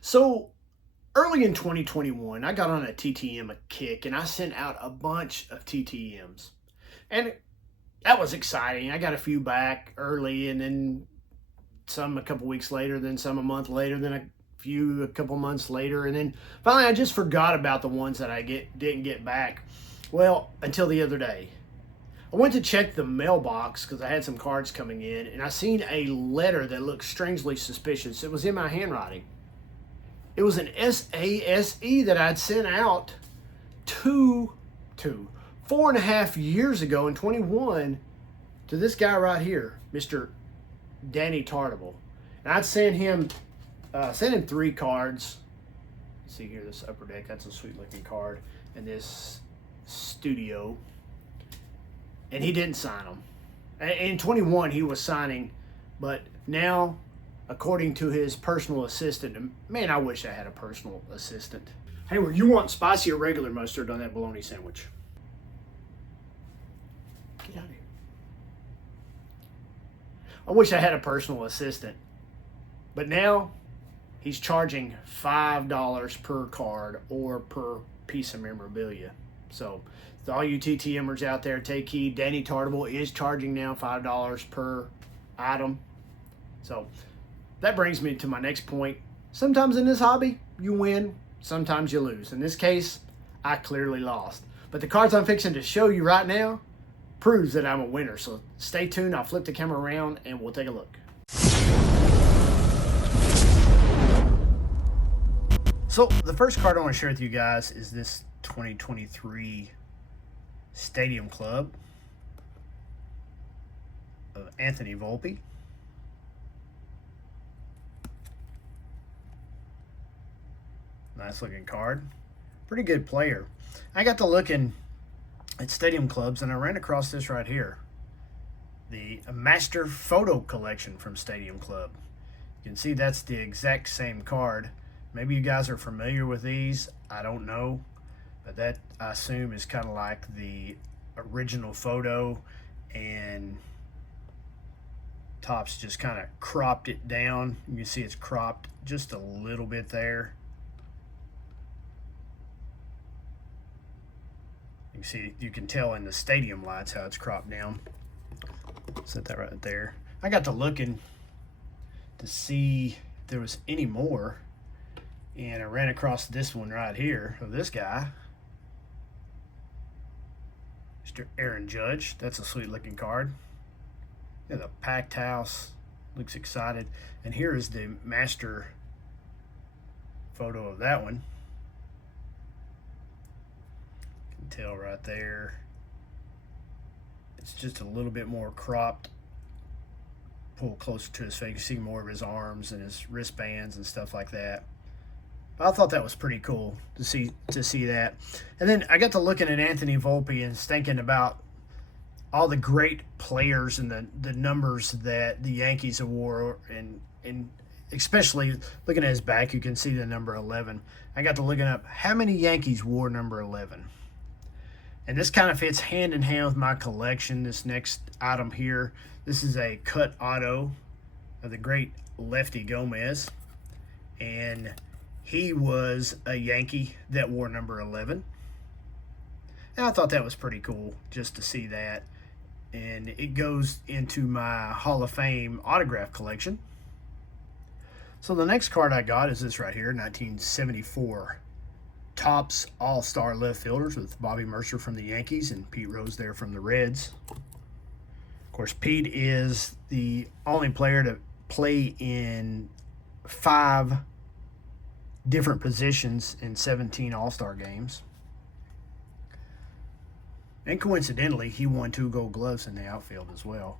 So early in 2021, I got on a TTM kick and I sent out a bunch of TTMs. And that was exciting. I got a few back early and then some a couple weeks later, then some a month later, then a few a couple months later. And then finally, I just forgot about the ones that didn't get back. Well, until the other day. I went to check the mailbox because I had some cards coming in and I seen a letter that looked strangely suspicious. It was in my handwriting. It was an SASE that I'd sent out two, 4.5 years ago in 21 to this guy right here, Mr. Danny Tartable. And I'd sent him 3 cards. See here, this upper deck, that's a sweet looking card. And this studio. And he didn't sign them. In 21, he was signing, but now, according to his personal assistant, man, I wish I had a personal assistant. Anyway, you want spicy or regular mustard on that bologna sandwich? Get out of here. I wish I had a personal assistant, but now he's charging $5 per card or per piece of memorabilia. So, to all you TTMers out there, take heed. Danny Tartable is charging now $5 per item. So, that brings me to my next point. Sometimes in this hobby, you win. Sometimes you lose. In this case, I clearly lost. But the cards I'm fixing to show you right now proves that I'm a winner. So stay tuned. I'll flip the camera around and we'll take a look. So the first card I want to share with you guys is this 2023 Stadium Club of Anthony Volpe. Nice looking card. Pretty good player. I got to looking at Stadium Clubs and I ran across this right here. The Master Photo Collection from Stadium Club. You can see that's the exact same card. Maybe you guys are familiar with these. I don't know. But that, I assume, is kind of like the original photo, and Topps just kind of cropped it down. You can see it's cropped just a little bit there. You can see, you can tell in the stadium lights how it's cropped down. Set that right there. I got to looking to see if there was any more, and I ran across this one right here of this guy, Mr. Aaron Judge. That's a sweet looking card. Yeah, the packed house, looks excited. And here is the master photo of that one. You can tell right there. It's just a little bit more cropped. Pull closer to his face, you see more of his arms and his wristbands and stuff like that. I thought that was pretty cool to see that. And then I got to looking at Anthony Volpe and thinking about all the great players and the numbers that the Yankees have wore, and especially looking at his back, you can see the number 11. I got to looking up how many Yankees wore number 11. And this kind of fits hand in hand with my collection. This next item here, this is a cut auto of the great Lefty Gomez. And he was a Yankee that wore number 11. And I thought that was pretty cool just to see that. And it goes into my Hall of Fame autograph collection. So the next card I got is this right here, 1974 Topps All-Star Left Fielders with Bobby Mercer from the Yankees and Pete Rose there from the Reds. Of course, Pete is the only player to play in 5 different positions in 17 All-Star games. And coincidentally, he won 2 Gold Gloves in the outfield as well.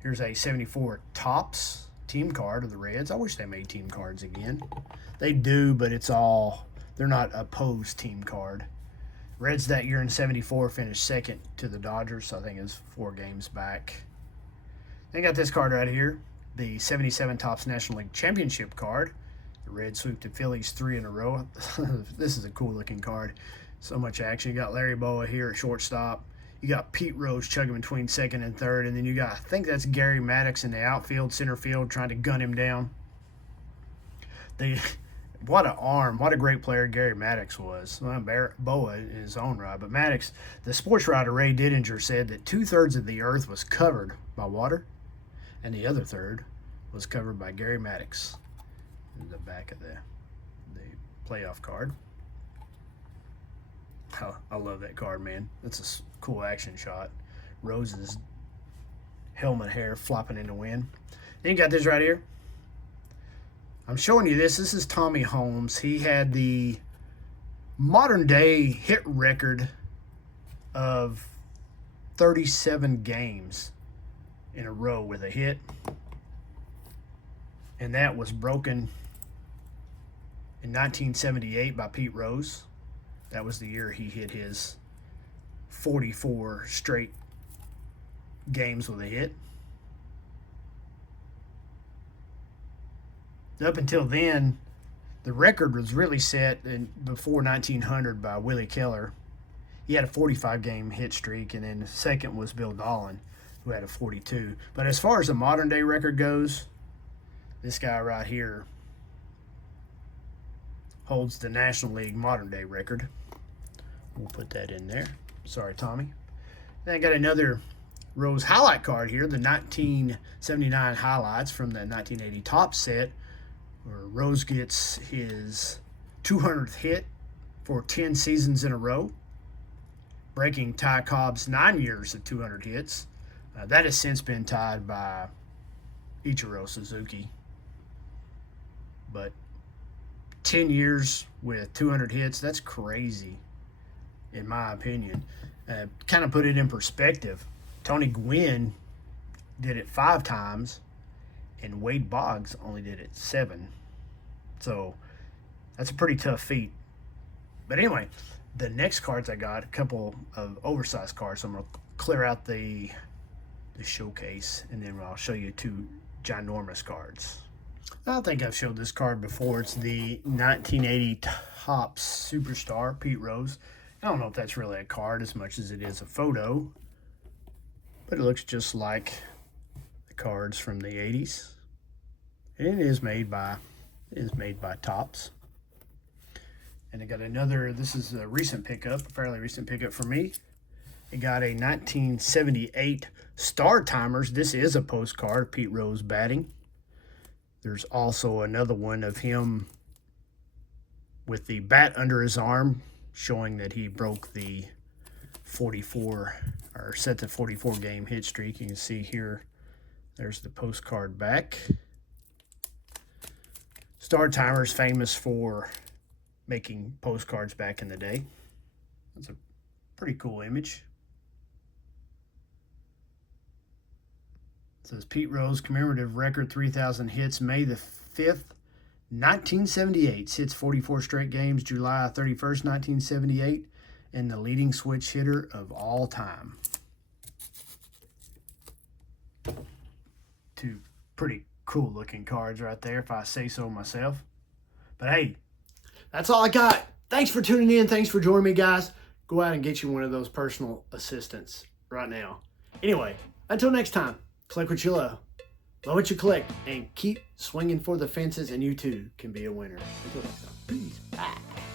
Here's a 74 Topps team card of the Reds. I wish they made team cards again. They do, but they're not a posed team card. Reds that year in 74 finished second to the Dodgers, so I think it was 4 games back. They got this card right here, the 77 Topps National League Championship card. The Reds sweep the Phillies 3 in a row. This is a cool looking card. So much action. You got Larry Bowa here at shortstop. You got Pete Rose chugging between second and third. And then you got, I think that's Gary Maddox in the outfield, center field, trying to gun him down. what an arm. What a great player Gary Maddox was. Well, Boa in his own right. But Maddox, the sports writer Ray Didinger said that 2/3 of the earth was covered by water, and the other third was covered by Gary Maddox. In the back of the playoff card. Oh, I love that card, man. That's a cool action shot. Rose's helmet hair flopping in the wind. Then you got this right here. I'm showing you this. This is Tommy Holmes. He had the modern day hit record of 37 games in a row with a hit. And that was broken in 1978 by Pete Rose. That was the year he hit his 44 straight games with a hit. Up until then, the record was really set before 1900 by Willie Keller. He had a 45-game hit streak, and then the second was Bill Dolan, who had a 42. But as far as the modern-day record goes, this guy right here holds the National League modern-day record. We'll put that in there. Sorry, Tommy. Then I got another Rose highlight card here, the 1979 highlights from the 1980 Topps set, where Rose gets his 200th hit for 10 seasons in a row, breaking Ty Cobb's 9 years of 200 hits. That has since been tied by Ichiro Suzuki. But 10 years with 200 hits, that's crazy, in my opinion. Kind of put it in perspective. Tony Gwynn did it 5 times, and Wade Boggs only did it 7. So that's a pretty tough feat. But anyway, the next cards I got, a couple of oversized cards. So I'm going to clear out the showcase, and then I'll show you 2 ginormous cards. I think I've showed this card before. It's the 1980 Topps Superstar, Pete Rose. I don't know if that's really a card as much as it is a photo, but it looks just like the cards from the 80s. And it is made by Topps. And I got another, this is a recent pickup, a fairly recent pickup for me. I got a 1978 Star Timers. This is a postcard of Pete Rose batting. There's also another one of him with the bat under his arm, showing that he broke the 44, or set the 44 game hit streak. You can see here, there's the postcard back. Star Timers, famous for making postcards back in the day. That's a pretty cool image. It says Pete Rose commemorative record 3,000 hits, May the 5th, 1978. Hits 44 straight games, July 31st, 1978, and the leading switch hitter of all time. 2 pretty cool looking cards right there, if I say so myself. But hey, that's all I got. Thanks for tuning in. Thanks for joining me, guys. Go out and get you one of those personal assistants right now. Anyway, until next time, collect what you love what you collect, and keep swinging for the fences, and you too can be a winner. Until next time, peace. Bye.